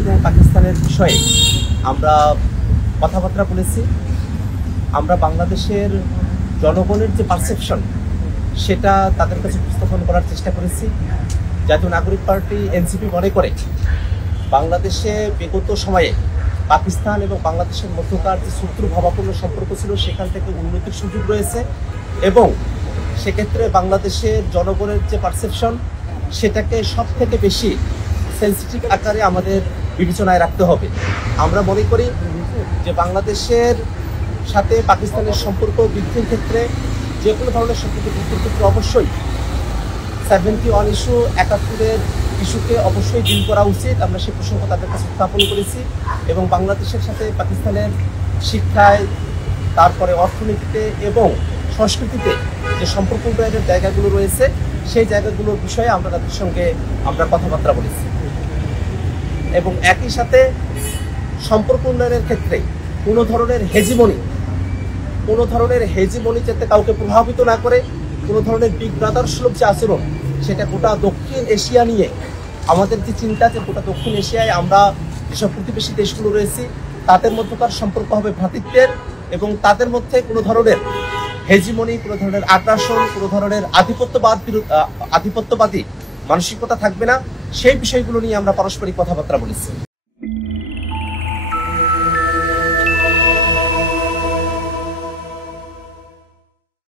এবং পাকিস্তানের বিষয়ে আমরা কথাবার্তা বলেছি। আমরা বাংলাদেশের জনগণের যে পারসেপশন সেটা তাদের কাছে উপস্থাপন করার চেষ্টা করেছি। জাতীয় নাগরিক পার্টি এনসিপি মনে করে বাংলাদেশে বিগত সময়ে পাকিস্তান এবং বাংলাদেশের মধ্যকার যে শত্রুভাবাপন্ন সম্পর্ক ছিল সেখান থেকে উন্নতির সুযোগ রয়েছে এবং সেক্ষেত্রে বাংলাদেশের জনগণের যে পারসেপশন সেটাকে সব থেকে বেশি সেন্সিটিভ আকারে আমাদের বিবেচনায় রাখতে হবে। আমরা মনে করি যে বাংলাদেশের সাথে পাকিস্তানের সম্পর্ক বৃদ্ধির ক্ষেত্রে যে কোনো ধরনের সম্পর্ক বৃদ্ধির ক্ষেত্রে অবশ্যই 71 ইস্যু 71-এর ইস্যুকে অবশ্যই ডিল করা উচিত। আমরা সেই প্রসঙ্গ তাদের কাছে উত্থাপন করেছি এবং বাংলাদেশের সাথে পাকিস্তানের শিক্ষায়, তারপরে অর্থনীতিতে এবং সংস্কৃতিতে যে সম্পর্ক উন্নয়নের জায়গাগুলো রয়েছে সেই জায়গাগুলোর বিষয়ে আমরা তাদের সঙ্গে কথাবার্তা বলেছি এবং একই সাথে সম্পর্ক উন্নয়নের ক্ষেত্রে কোনো ধরনের হেজিমনি যাতে কাউকে প্রভাবিত না করে, কোনো ধরনের বিগ ব্রাদার সুলভ যে আচরণ সেটা গোটা দক্ষিণ এশিয়া নিয়ে আমাদের যে চিন্তা যে গোটা দক্ষিণ এশিয়ায় আমরা যেসব প্রতিবেশী দেশগুলো রয়েছি তাদের মধ্যকার সম্পর্ক হবে ভ্রাতৃত্বের এবং তাদের মধ্যে কোনো ধরনের হেজিমনি, কোনো ধরনের আগ্রাসন, কোনো ধরনের আধিপত্যবাদী মানসিকতা থাকবে না। সেই বিষয়গুলো নিয়ে আমরা পারস্পরিক কথাবার্তা বলেছি।